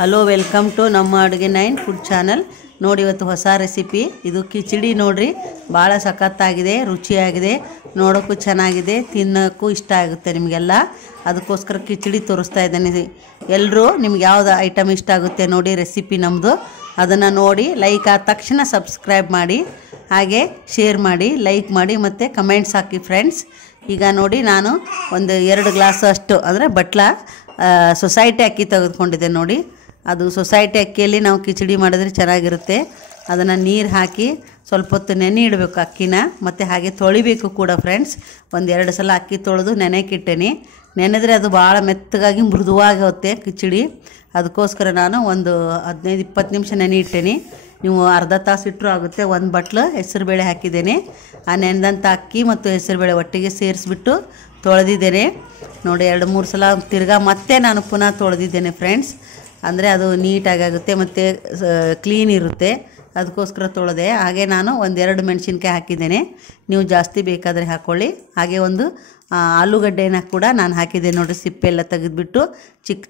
Hello welcome to ನಮ್ಮ ಅಡುಗೆ 9 food channel. ನೋಡಿ ಇವತ್ತು ಹೊಸ ರೆಸಿಪಿ. ಇದು ಕಿಚಡಿ ನೋಡ್ರಿ, ಭಾಳ ಸಖತ್ತಾಗಿದೆ, ರುಚಿಯಾಗಿದೆ, ನೋಡೋಕ್ಕೂ ಚೆನ್ನಾಗಿದೆ, ತಿನ್ನೋಕ್ಕೂ ಇಷ್ಟ ಆಗುತ್ತೆ ನಿಮಗೆಲ್ಲ. ಅದಕ್ಕೋಸ್ಕರ ಕಿಚಡಿ ತೋರಿಸ್ತಾ ಇದ್ದೇನೆ. ಎಲ್ಲರೂ ನಿಮ್ಗೆ ಯಾವ್ದು ಐಟಮ್ ಇಷ್ಟ ಆಗುತ್ತೆ ನೋಡಿ ರೆಸಿಪಿ ನಮ್ಮದು, ಅದನ್ನು ನೋಡಿ ಲೈಕ್ ಆದ ತಕ್ಷಣ ಸಬ್ಸ್ಕ್ರೈಬ್ ಮಾಡಿ, ಹಾಗೆ ಶೇರ್ ಮಾಡಿ, ಲೈಕ್ ಮಾಡಿ ಮತ್ತು ಕಮೆಂಟ್ಸ್ ಹಾಕಿ ಫ್ರೆಂಡ್ಸ್. ಈಗ ನೋಡಿ ನಾನು ಒಂದು 2 ಗ್ಲಾಸ್ ಅಷ್ಟು ಅಂದರೆ ಬಟ್ಲ ಸೊಸೈಟಿ ಅಕ್ಕಿ ತೆಗೆದುಕೊಂಡಿದ್ದೆ ನೋಡಿ. ಅದು ಸೊಸೈಟಿ ಅಕ್ಕಿಯಲ್ಲಿ ನಾವು ಕಿಚಡಿ ಮಾಡಿದ್ರೆ ಚೆನ್ನಾಗಿರುತ್ತೆ. ಅದನ್ನು ನೀರು ಹಾಕಿ ಸ್ವಲ್ಪ ಹೊತ್ತು ನೆನೆ ಇಡಬೇಕು ಅಕ್ಕಿನ, ಮತ್ತು ಹಾಗೆ ತೊಳಿಬೇಕು ಕೂಡ ಫ್ರೆಂಡ್ಸ್. 1-2 ಸಲ ಅಕ್ಕಿ ತೊಳೆದು ನೆನೆಕಿಟ್ಟೇನೆ. ನೆನೆದ್ರೆ ಅದು ಭಾಳ ಮೆತ್ತಗಾಗಿ ಮೃದುವಾಗುತ್ತೆ ಕಿಚಡಿ. ಅದಕ್ಕೋಸ್ಕರ ನಾನು ಒಂದು 15-20 ನಿಮಿಷ ನೆನೆ ಇಟ್ಟೇನೆ. ನೀವು ಅರ್ಧ ತಾಸು ಇಟ್ಟರೂ ಆಗುತ್ತೆ. 1 ಬಟ್ಲು ಹೆಸರುಬೇಳೆ ಹಾಕಿದ್ದೇನೆ. ಆ ನೆನೆದಂಥ ಅಕ್ಕಿ ಮತ್ತು ಹೆಸರುಬೇಳೆ ಒಟ್ಟಿಗೆ ಸೇರಿಸ್ಬಿಟ್ಟು ತೊಳೆದಿದ್ದೇನೆ ನೋಡಿ. 2-3 ಸಲ ತಿರ್ಗಾ ಮತ್ತೆ ನಾನು ಪುನಃ ತೊಳೆದಿದ್ದೇನೆ ಫ್ರೆಂಡ್ಸ್. ಅಂದರೆ ಅದು ನೀಟಾಗಿ ಆಗುತ್ತೆ ಮತ್ತು ಕ್ಲೀನ್ ಇರುತ್ತೆ, ಅದಕ್ಕೋಸ್ಕರ ತೊಳೆದೆ. ಹಾಗೆ ನಾನು 1-2 ಮೆಣಸಿನ್ಕಾಯಿ ಹಾಕಿದ್ದೇನೆ, ನೀವು ಜಾಸ್ತಿ ಬೇಕಾದರೆ ಹಾಕ್ಕೊಳ್ಳಿ. ಹಾಗೆ ಒಂದು ಆಲೂಗಡ್ಡೆನ ಕೂಡ ನಾನು ಹಾಕಿದ್ದೇನೆ ನೋಡಿ, ಸಿಪ್ಪೆಲ್ಲ ತೆಗೆದುಬಿಟ್ಟು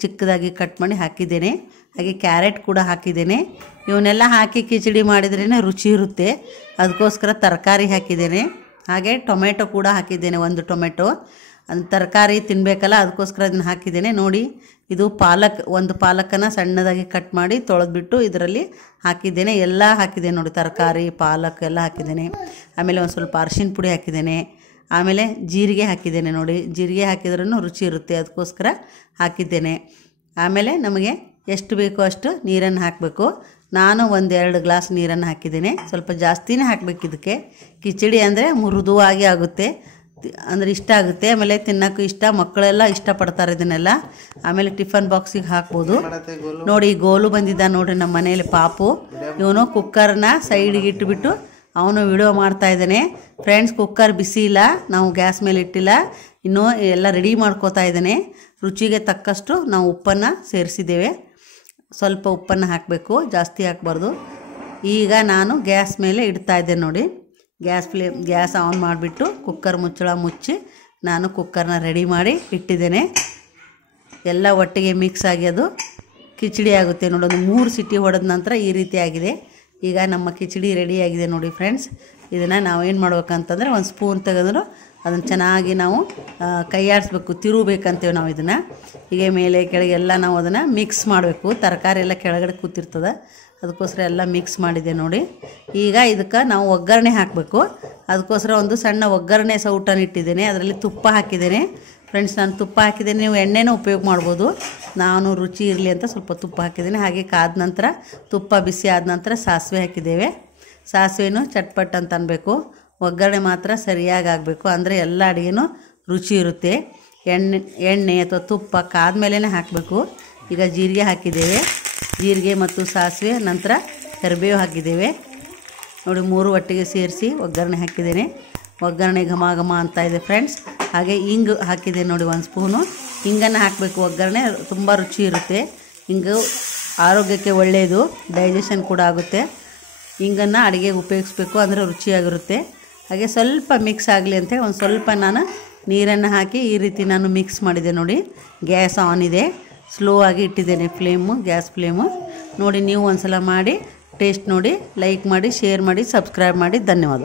ಚಿಕ್ಕದಾಗಿ ಕಟ್ ಮಾಡಿ ಹಾಕಿದ್ದೇನೆ. ಹಾಗೆ ಕ್ಯಾರೆಟ್ ಕೂಡ ಹಾಕಿದ್ದೇನೆ. ಇವನ್ನೆಲ್ಲ ಹಾಕಿ ಕಿಚಡಿ ಮಾಡಿದ್ರೇ ರುಚಿ ಇರುತ್ತೆ, ಅದಕ್ಕೋಸ್ಕರ ತರಕಾರಿ ಹಾಕಿದ್ದೇನೆ. ಹಾಗೆ ಟೊಮೆಟೊ ಕೂಡ ಹಾಕಿದ್ದೇನೆ, 1 ಟೊಮೆಟೊ. ಅದು ತರಕಾರಿ ತಿನ್ನಬೇಕಲ್ಲ, ಅದಕ್ಕೋಸ್ಕರ ಅದನ್ನು ಹಾಕಿದ್ದೇನೆ ನೋಡಿ. ಇದು ಒಂದು ಪಾಲಕನ್ನು ಸಣ್ಣದಾಗಿ ಕಟ್ ಮಾಡಿ ತೊಳೆದ್ಬಿಟ್ಟು ಇದರಲ್ಲಿ ಹಾಕಿದ್ದೇನೆ. ಎಲ್ಲ ಹಾಕಿದ್ದೇನೆ ನೋಡಿ, ತರಕಾರಿ, ಪಾಲಕ್ ಎಲ್ಲ ಹಾಕಿದ್ದೇನೆ. ಆಮೇಲೆ ಒಂದು ಸ್ವಲ್ಪ ಅರಿಶಿನ ಪುಡಿ ಹಾಕಿದ್ದೇನೆ. ಆಮೇಲೆ ಜೀರಿಗೆ ಹಾಕಿದ್ದೇನೆ ನೋಡಿ, ಜೀರಿಗೆ ಹಾಕಿದ್ರೂ ರುಚಿ ಇರುತ್ತೆ, ಅದಕ್ಕೋಸ್ಕರ ಹಾಕಿದ್ದೇನೆ. ಆಮೇಲೆ ನಮಗೆ ಎಷ್ಟು ಬೇಕೋ ಅಷ್ಟು ನೀರನ್ನು ಹಾಕಬೇಕು. ನಾನು 1-2 ಗ್ಲಾಸ್ ನೀರನ್ನು ಹಾಕಿದ್ದೇನೆ. ಸ್ವಲ್ಪ ಜಾಸ್ತಿನೇ ಹಾಕಬೇಕು ಇದಕ್ಕೆ. ಕಿಚಡಿ ಅಂದರೆ ಮೃದುವಾಗಿ ಆಗುತ್ತೆ, ಅಂದರೆ ಇಷ್ಟ ಆಗುತ್ತೆ. ಆಮೇಲೆ ತಿನ್ನೋಕ್ಕೂ ಇಷ್ಟ, ಮಕ್ಕಳೆಲ್ಲ ಇಷ್ಟಪಡ್ತಾರೆ ಇದನ್ನೆಲ್ಲ. ಆಮೇಲೆ ಟಿಫನ್ ಬಾಕ್ಸಿಗೆ ಹಾಕ್ಬೋದು ನೋಡಿ. ಗೋಲು ಬಂದಿದ್ದ ನೋಡ್ರಿ ನಮ್ಮ ಮನೇಲಿ ಪಾಪು. ಇವನು ಕುಕ್ಕರ್ನ ಸೈಡಿಗೆ ಇಟ್ಟುಬಿಟ್ಟು ಅವನು ವಿಡಿಯೋ ಮಾಡ್ತಾ ಇದ್ದಾನೆ ಫ್ರೆಂಡ್ಸ್. ಕುಕ್ಕರ್ ಬಿಸಿ ಇಲ್ಲ, ನಾವು ಗ್ಯಾಸ್ ಮೇಲೆ ಇಟ್ಟಿಲ್ಲ, ಇನ್ನೂ ಎಲ್ಲ ರೆಡಿ ಮಾಡ್ಕೋತಾ ಇದ್ದಾನೆ. ರುಚಿಗೆ ತಕ್ಕಷ್ಟು ನಾವು ಉಪ್ಪನ್ನು ಸೇರಿಸಿದ್ದೇವೆ. ಸ್ವಲ್ಪ ಉಪ್ಪನ್ನು ಹಾಕಬೇಕು, ಜಾಸ್ತಿ ಹಾಕಬಾರ್ದು. ಈಗ ನಾನು ಗ್ಯಾಸ್ ಮೇಲೆ ಇಡ್ತಾ ಇದ್ದೇನೆ ನೋಡಿ. ಗ್ಯಾಸ್ ಆನ್ ಮಾಡಿಬಿಟ್ಟು ಕುಕ್ಕರ್ ಮುಚ್ಚಳ ಮುಚ್ಚಿ ನಾನು ಕುಕ್ಕರ್ನ ರೆಡಿ ಮಾಡಿ ಇಟ್ಟಿದ್ದೇನೆ. ಎಲ್ಲ ಒಟ್ಟಿಗೆ ಮಿಕ್ಸ್ ಆಗಿ ಅದು ಕಿಚಡಿ ಆಗುತ್ತೆ ನೋಡಿ. ಒಂದು 3 ಸಿಟಿ ಹೊಡೆದ ನಂತರ ಈ ರೀತಿ ಆಗಿದೆ. ಈಗ ನಮ್ಮ ಕಿಚಡಿ ರೆಡಿಯಾಗಿದೆ ನೋಡಿ ಫ್ರೆಂಡ್ಸ್. ಇದನ್ನು ನಾವು ಏನು ಮಾಡ್ಬೇಕಂತಂದರೆ, ಒಂದು ಸ್ಪೂನ್ ತೆಗೆದ್ರು ಅದನ್ನು ಚೆನ್ನಾಗಿ ನಾವು ಕೈಯಾಡಿಸ್ಬೇಕು, ತಿರುಗಬೇಕಂತೇವೆ ನಾವು ಇದನ್ನು. ಹೀಗೆ ಮೇಲೆ ಕೆಳಗೆ ಎಲ್ಲ ನಾವು ಅದನ್ನು ಮಿಕ್ಸ್ ಮಾಡಬೇಕು. ತರಕಾರಿ ಎಲ್ಲ ಕೆಳಗಡೆ ಕೂತಿರ್ತದೆ, ಅದಕ್ಕೋಸ್ಕರ ಎಲ್ಲ ಮಿಕ್ಸ್ ಮಾಡಿದೆ ನೋಡಿ. ಈಗ ಇದಕ್ಕೆ ನಾವು ಒಗ್ಗರಣೆ ಹಾಕಬೇಕು. ಅದಕ್ಕೋಸ್ಕರ ಒಂದು ಸಣ್ಣ ಒಗ್ಗರಣೆ ಸೌಟನ್ನು ಇಟ್ಟಿದ್ದೇನೆ, ಅದರಲ್ಲಿ ತುಪ್ಪ ಹಾಕಿದ್ದೇನೆ ಫ್ರೆಂಡ್ಸ್. ನಾನು ತುಪ್ಪ ಹಾಕಿದ್ದೇನೆ, ನೀವು ಎಣ್ಣೆನೂ ಉಪಯೋಗ ಮಾಡ್ಬೋದು. ನಾನು ರುಚಿ ಇರಲಿ ಅಂತ ಸ್ವಲ್ಪ ತುಪ್ಪ ಹಾಕಿದ್ದೇನೆ. ಹಾಗೆ ಕಾದ ನಂತರ ತುಪ್ಪ ಬಿಸಿ ಆದ ನಂತರ ಸಾಸಿವೆ ಹಾಕಿದ್ದೇವೆ. ಸಾಸಿವೆನೂ ಚಟ್ಪಟ್ ಅಂತ ಅನ್ಬೇಕು. ಒಗ್ಗರಣೆ ಮಾತ್ರ ಸರಿಯಾಗಿ ಆಗಬೇಕು, ಅಂದರೆ ಎಲ್ಲ ಅಡುಗೆನೂ ರುಚಿ ಇರುತ್ತೆ. ಎಣ್ಣೆ ಅಥವಾ ತುಪ್ಪ ಕಾದ ಮೇಲೇ ಹಾಕಬೇಕು. ಈಗ ಜೀರಿಗೆ ಹಾಕಿದ್ದೇವೆ, ಜೀರಿಗೆ ಮತ್ತು ಸಾಸಿವೆ, ನಂತರ ಕರಿಬೇವು ಹಾಕಿದ್ದೇವೆ ನೋಡಿ. 3 ಒಟ್ಟಿಗೆ ಸೇರಿಸಿ ಒಗ್ಗರಣೆ ಹಾಕಿದ್ದೇನೆ. ಒಗ್ಗರಣೆ ಘಮ ಘಮ ಅಂತ ಇದೆ ಫ್ರೆಂಡ್ಸ್. ಹಾಗೆ ಹಿಂಗು ಹಾಕಿದೆ ನೋಡಿ, 1 ಸ್ಪೂನು ಹಿಂಗನ್ನು ಹಾಕಬೇಕು. ಒಗ್ಗರಣೆ ತುಂಬ ರುಚಿ ಇರುತ್ತೆ. ಹಿಂಗು ಆರೋಗ್ಯಕ್ಕೆ ಒಳ್ಳೆಯದು, ಡೈಜೆಷನ್ ಕೂಡ ಆಗುತ್ತೆ. ಹಿಂಗನ್ನು ಅಡುಗೆಗೆ ಉಪಯೋಗಿಸ್ಬೇಕು, ಅಂದರೆ ರುಚಿಯಾಗಿರುತ್ತೆ. ಹಾಗೆ ಸ್ವಲ್ಪ ಮಿಕ್ಸ್ ಆಗಲಿ ಅಂತೇಳಿ ಒಂದು ಸ್ವಲ್ಪ ನಾನು ನೀರನ್ನು ಹಾಕಿ ಈ ರೀತಿ ನಾನು ಮಿಕ್ಸ್ ಮಾಡಿದೆ ನೋಡಿ. ಗ್ಯಾಸ್ ಆನ್ ಇದೆ, ಸ್ಲೋ ಆಗಿ ಇಟ್ಟಿದ್ದೇನೆ ಗ್ಯಾಸ್ ಫ್ಲೇಮು ನೋಡಿ. ನೀವು ಒಂದು ಸಲ ಮಾಡಿ ಟೇಸ್ಟ್ ನೋಡಿ, ಲೈಕ್ ಮಾಡಿ, ಶೇರ್ ಮಾಡಿ, ಸಬ್ಸ್ಕ್ರೈಬ್ ಮಾಡಿ. ಧನ್ಯವಾದ.